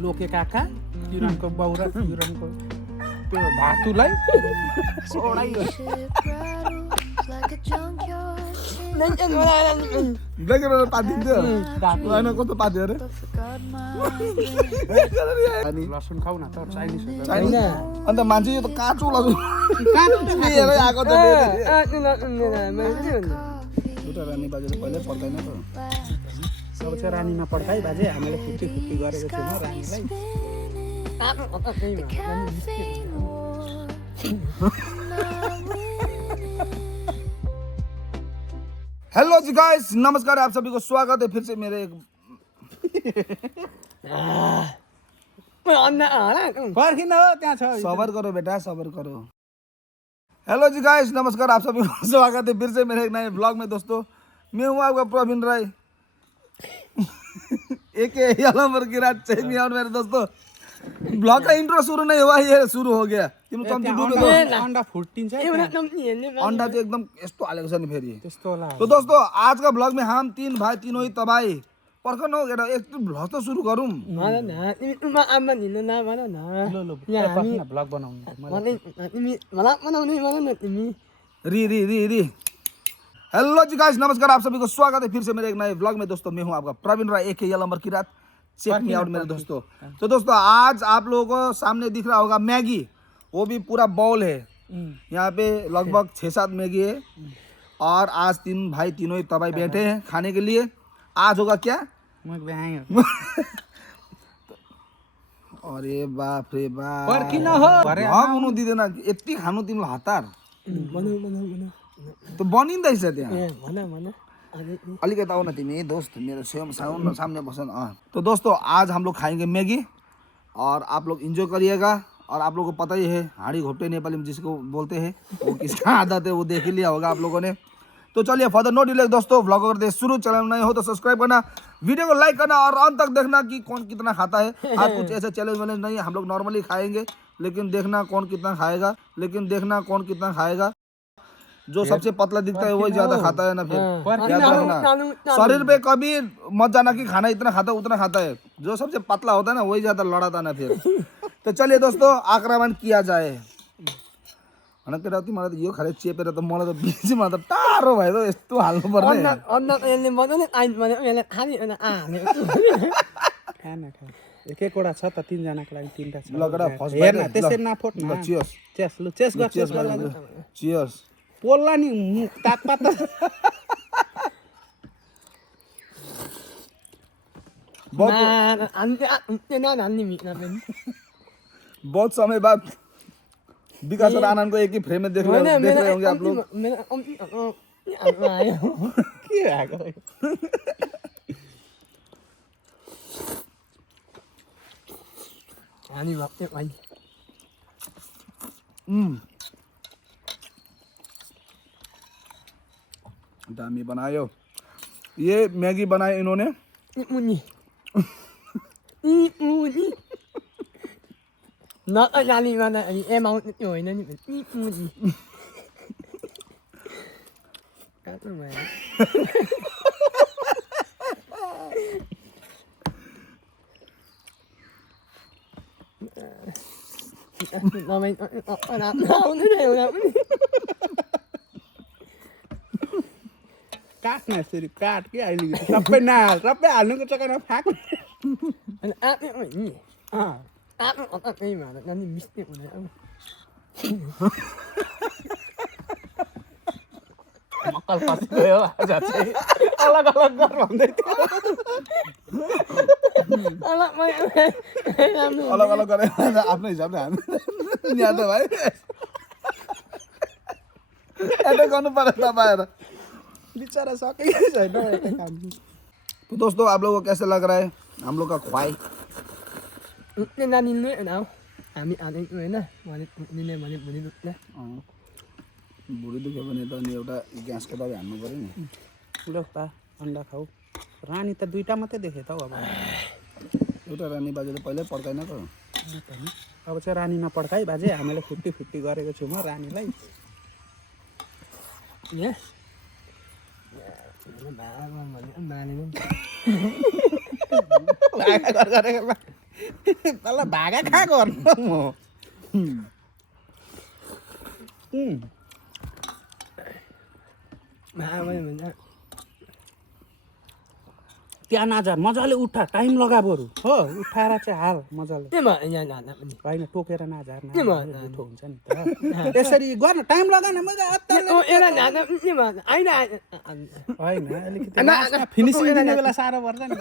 लोकेका कहाँ युरानको बाउ र युरानको त्यो धातुलाई सोडाइ ब्ल्याकेट पातिन्थ्यो होइन कस्तो पाथ्यो अरे अनि लसुन खाऊ न त चाइनिज अन्त मान्छे यो त काँचो लसुन लिएरै आएको त एउटा रानी बाजेले पहिल्यै पर्दैन त अब चाहिँ रानीमा पड्काइ बाजे हामीले फुटी गरेको छौँ रानीलाई हेलो जी गाइस, नमस्कार, आप सभी को स्वागत है फिर से मेरे एक पर्खिन हो त्यहाँ छ सबर करो बेटा, सबर करो। हेलो जी गाइस, नमस्कार, आप सभी को स्वागत है फिर से मेरे एक नए ब्लॉग में। दोस्तों, मैं हूँ आपका प्रवीण राय एक नंबर की रात चाहिए। और मेरे दोस्तों, ब्लॉग का इंट्रो शुरू नहीं हुआ, ये शुरू हो गया। अन्डा फुटिन्छ अंडा तो एकदम यस्तो हालेको छ नि फेरि त्यस्तो होला। तो दोस्तों, आज का ब्लॉग में हम तीन भाई तीनों ही तबाही पर्खन हो गया। एक ब्लॉग तो शुरू करूँ। ब्लग बनाउनु री हेलो जी गाइस, नमस्कार, आप सभी को स्वागत है फिर से मेरे एक नए ब्लॉग में। दोस्तों, मैं हूं आपका प्रवीण राय एक नंबर की रात। चेक मी आउट मेरे दोस्तों। तो दोस्तों, आज आप लोगों को सामने दिख रहा होगा मैगी, वो भी पूरा बाउल है। यहाँ पे लगभग 6-7 मैगी है। और आज तीन भाई तीनों ही तबाही बैठे हैं खाने के लिए। आज होगा क्या? अरे बाप रे बाप, हुनु दिँदैन यति खानु तिमीलाई हतार त बनिँदैछ त्यहाँ। अलिकति आउ न तिमी दोस्त, मेरो सामने बस न। तो दोस्तों, आज हम लोग खाएंगे मैगी और आप लोग एंजॉय करिएगा। और आप लोगों को पता ही है, हाड़ी घोपटे नेपाली में जिसको बोलते हैं, वो किसका आदत है वो देख ही लिया होगा आप लोगों ने। तो चलिए फर्दर नो डिले दोस्तों, व्लॉग अगर देख शुरू, चैनल नए हो तो सब्सक्राइब करना, वीडियो को लाइक करना और अंत तक देखना कि कौन कितना खाता है। आज कुछ ऐसा चैलेंज वैलेंज नहीं है, हम लोग नॉर्मली खाएंगे, लेकिन देखना कौन कितना खाएगा। जो सबसे पतला दिखता है वही ज्यादा खाता है ना। फिर याद रखना, शरीर पे कभी मत जाना कि खाना इतना खाता उतना खाता है। जो सबसे पतला होता है ना वही ज्यादा लड़ाता ना फिर। तो चलिए दोस्तों, आक्रमण किया जाए। मलाई त यो खाले चेपेर त मलाई त बिचमा त टाढो भयो त यस्तो हाल्नु पर्ने। एकवटा छ त तीनजनाको लागि तीनटा छ। लगडा फर्स्ट हेर्न त्यसरी नफोट न। चियर्स चेस लु चेस गर चेस गर। चियर्स पोल्ला नि मुख तात्पात। बहुत समय बाद विकास और आनंद को एक ही फ्रेम में देख रहे होंगे आप लोग। दामी बनायो। ये मैगी बनाए इन्होंने। काट न यसरी काट के अहिले सबै नहाल, सबै हाल्नुको चक्करमा फ्याक। मक्कल फसिगयो आज चाहिँ। अलग अलग गर भन्दै थियो। अलग अलग गरेर आफ्नो हिसाबले हाल्नु यहाँ त भाइ एटै गर्नु पर्यो तपाईँहरू। बिचारा सकेकै छैन। तो दोस्तों, आप लोगों को कैसे लग रहा है हम लोग का ख्वाई? भुँडी दुख्यो भने त अनि एउटा ग्यासको दबाई हान्नु पऱ्यो नि। ल पा अन्डा खाऊ। रानी त दुईटा मात्रै देखेँ त अब। एउटा रानी बाजेले पहिल्यै पड्काइन त। अब चाहिँ रानीमा पड्काइ बाजे, हामीले फुट्टी गरेको छौँ रानीलाई। तल भागा खा गर्नु म त्यहाँ नजा मजाले उठा टाइम लगा बरु हो उठाएर चाहिँ हाल मजाले होइन टोकेर नझार मिठो हुन्छ नि त यसरी गर्न टाइम लगा न मजा होइन अलिकति फिनिसिङ दिने बेला साह्रो पर्छ नि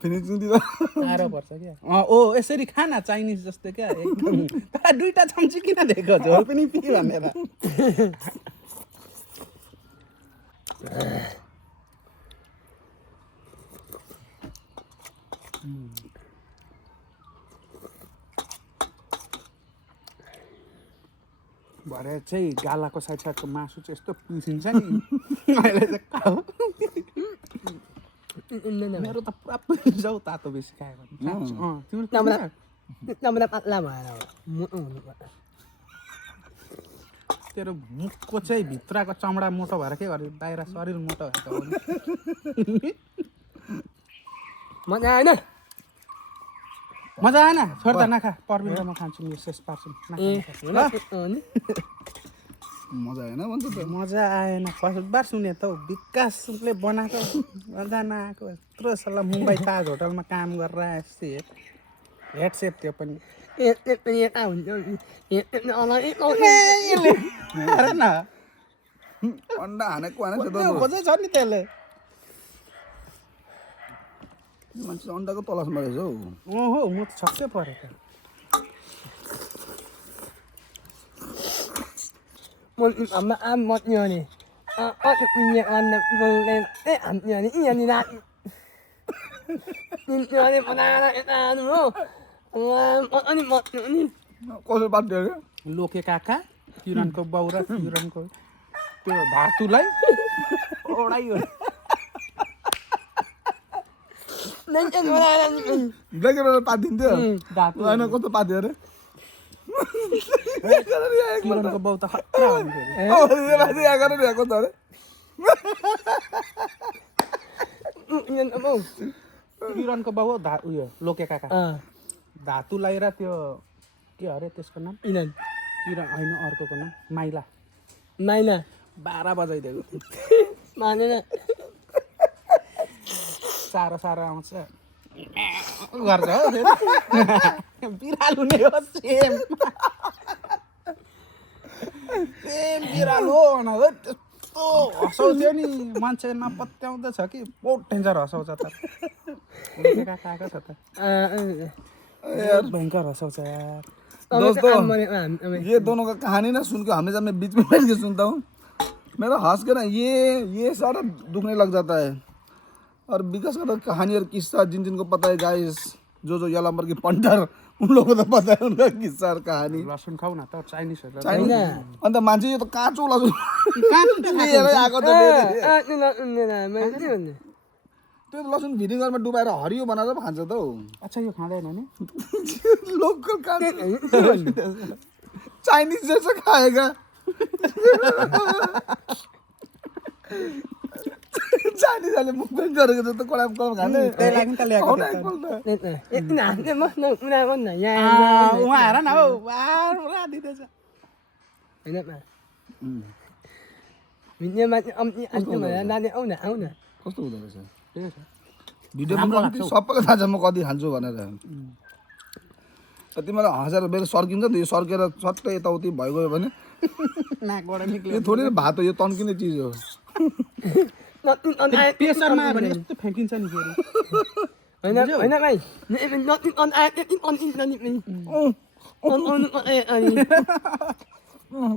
फिनिसिङ दिँदा साह्रो पर्छ क्या ओ यसरी खाना चाइनिज जस्तो क्या एकदम तर दुईटा चम्ची किन दिएको झोल पनि पि भनेर भरे चाहिँ गालाको साइड साइडको मासु चाहिँ यस्तो पिसिन्छ नि अहिले चाहिँ खाऊ मेरो त पुरा पिन्छ हौ तातो बेसी खायो भने तेरो मुखको चाहिँ भित्रको चमडा मोटो भएर के गर्यो बाहिर शरीर मोटो भएको हो मजा आएन छोड त नखा पर्बिन र म खान्छु यो शेष पार्छौँ मजा आएन भन्छ त मजा आएन फर्स्ट बार सुने त हौ विकासले बनाएको मजा नआएको यत्रो सल्लाह मुम्बई ताज होटलमा काम गरेर यस्तै हेड सेफ त्यो पनि अन्डा हानेको हानेको खोजै छ नि त्यसले मान्छे अन्डाको तलासमा रहेछ हौ ओहो म त छक्कै परेको कसरी बाध्य अरे लोके काका किरणको बाउ र किरणको त्यो धातुलाई ओडाइयो ब्ल्याकेट पातिन्थ्यो धातु होइन कस्तो पाथ्यो अरे किरणको बाउ त खतरा हो नि फेरि कस्तो अरे किरणको बाउ हो उयो लोके काका धातुलाई र त्यो के अरे त्यसको नाम किरण होइन अर्कोको नाम माइला 12 बजाइदिएको साह्रो साह्रो आउँछ गर्छ हो बिरालो नै हो सेम बिरालो हो त्यस्तो हँसाउँथ्यो नि मान्छे नपत्याउँदैछ कि बहुत डेन्जर हँसाउँछ त काका आएको छ त भयङ्कर हँसाउँछ यार दोस्तों ये दोनों का कहानी ना सुन के हमेशा मैं बीच में बैठ के सुनता हूँ मेरा हंस के ना ये सारा दुखने लग जाता है और विकास का तो कहानी और किस्सा जिन जिनको पता है गाइस जो यालाम्बर की पंटर उन लोगों को तो पता है उनका किस्सा और कहानी लसुन खाऊ न त चाइनिज अन्त मान्छे यो त काँचो लसुन लिएर आएको त त्यो लसुन भिनेगरमा डुबाएर हरियो बनाएर पो खान्छ त हौ अच्छा यो खाँदैन नि लोकल चाइनिज जैसा खाएगा चाइनिज वाले मुख पनि गरेको जस्तो कडा कम खाने त्यही लागि त ल्याएको उहाँ हेर न हौ पुरा दिँदैछ कस्तो हुँदो रहेछ भिडियोमा कति सबैलाई थाहा छ म कति खान्छु भनेर तिमीलाई हँसेर बेला सर्किन्छ नि त यो सर्केर सट्टै यताउति भइगयो भने नाकबाट निक्ल्यो यो थोरै भात हो यो तन्किने चिज हो प्रेसरमा आयो भने यस्तो फ्याँकिन्छ नि फेरि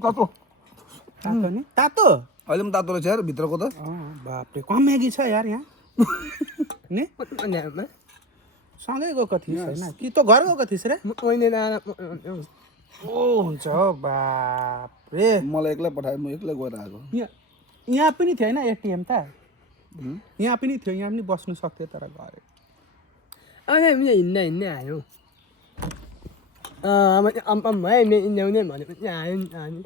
तातो तातो नि तातो अहिले पनि तातो रहेछ यार भित्रको त बापरे कम म्यागी छ यार यहाँ नि सँगै गएको थिइस् होइन कि त घर गएको थिइस् रे ओ हुन्छ बापरे मलाई एक्लै पठायो म एक्लै गएर आएको यहाँ पनि थियो होइन एटिएम त यहाँ पनि थियो यहाँ पनि बस्नु सक्थ्यो तर गऱ्यो हिँड्दै आयो ल्याउने भनेपछि आयो नि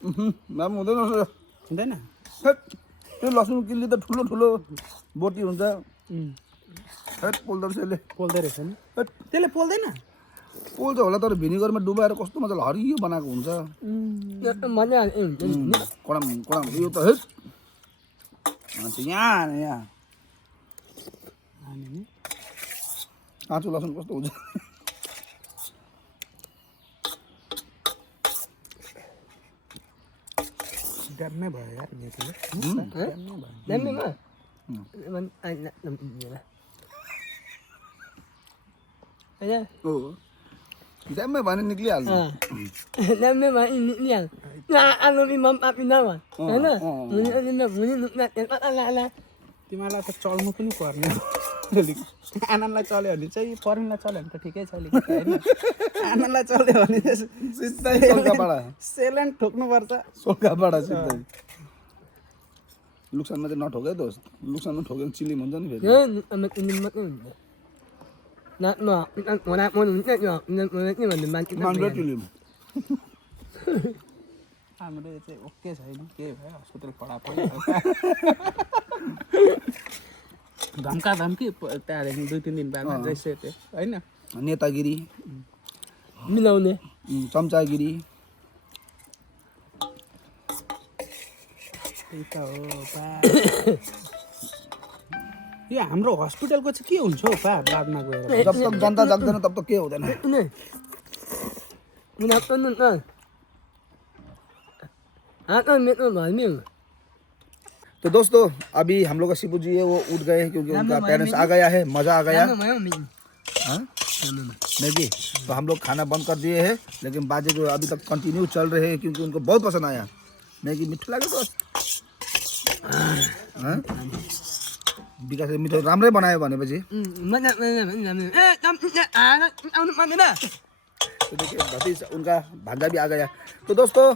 नाम हुँदैन रहेछ। हुँदैन हैट, त्यो लसुन किल्ली त ठुलो ठुलो बोटी हुन्छ। हैट, पोल्दो रहेछ यसले। पोल्दो रहेछ नि हैट, त्यसले पोल्दैन पोल्छ होला तर भिनेगरमा डुबाएर कस्तो मजाले हरियो बनाएको हुन्छ। मजा कडम कडम यो त हैट मान्छे यहाँ यहाँ अनि नि काँचो लसुन कस्तो हुन्छ। ड्याम्मै भयो यार मेथीले Dami mo. Ayan. हो ड्याममै भने निक्लिहाल्छ। Dami mo yan. Ano ni Ma'am Api naman. Ano? Muni ala. तिमीलाई त चल्नु पनि पर्ने अलिक आनन्दलाई चल्यो भने चाहिँ परेनलाई चल्यो भने त ठिकै छ अलिक होइन आनन्दलाई चल्यो भने सिधै सोल्कापाडा सेलेन्ट ठोक्नुपर्छ सोल्कापाडा सिधै। लुक्सानमा चाहिँ नठोक है दोस्त, लुक्सानमा ठोक्यो भने चिलिम हुन्छ नि फेरि। मान्छे चिलिम हाम्रो चाहिँ ओके छैन के भयो हस्पिटल पढापढी धम्का धम्की त्यहाँदेखि 2-3 दिन बादमा जैसे त्यो होइन नेतागिरी मिलाउने चम्चागिरी त्यही त हो पा यो हाम्रो हस्पिटलको चाहिँ के हुन्छ हौ पा बादमा गएर जब तक जनता जाग्दैन तब तक के हुँदैन। तो दोस्तों अभी हम लोग का शिबू जी है वो उठ गए हैं क्योंकि उनका पेरेंट्स आ गया है, मज़ा आ गया। हाँ? मैगी तो हम लोग खाना बंद कर दिए हैं लेकिन बाजे जो अभी तक कंटिन्यू चल रहे हैं क्योंकि उनको बहुत पसंद आया। मैगी मिठो लाग्यो दोस्त। हाँ? विकासले मिठो राम्रै बनायो भनेपछि तो देखिए भतीजा उनका भांजा भी आ गया। तो दोस्तों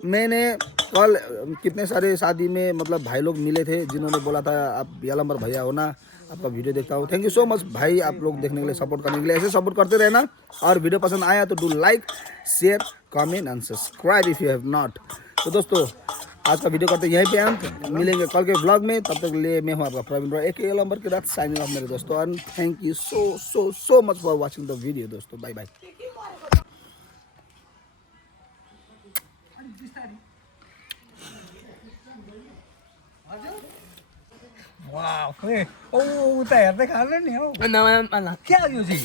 मैंने कल कितने सारे शादी में मतलब भाई लोग मिले थे जिन्होंने बोला था आप यालंबर भैया हो ना, आपका वीडियो देखता हूँ। थैंक यू सो मच भाई, आप लोग देखने के लिए सपोर्ट करने के लिए ऐसे सपोर्ट करते रहना। और वीडियो पसंद आया तो do like share comment and subscribe if you have not. तो दोस्तों आज का वीडियो करते यहीं पे अंत, मिलेंगे कल के ब्लॉग में। तब तक लिए मैं हूँ आपका प्रवीण रॉय एक यालंबर के साथ साइनिंग ऑफ मेरे दोस्तों। And thank you so so so much for watching the video दोस्तों। Bye bye. वाह ओ उता हेर्दै खानु नि हौ Ano naman pala? क्या यो चाहिँ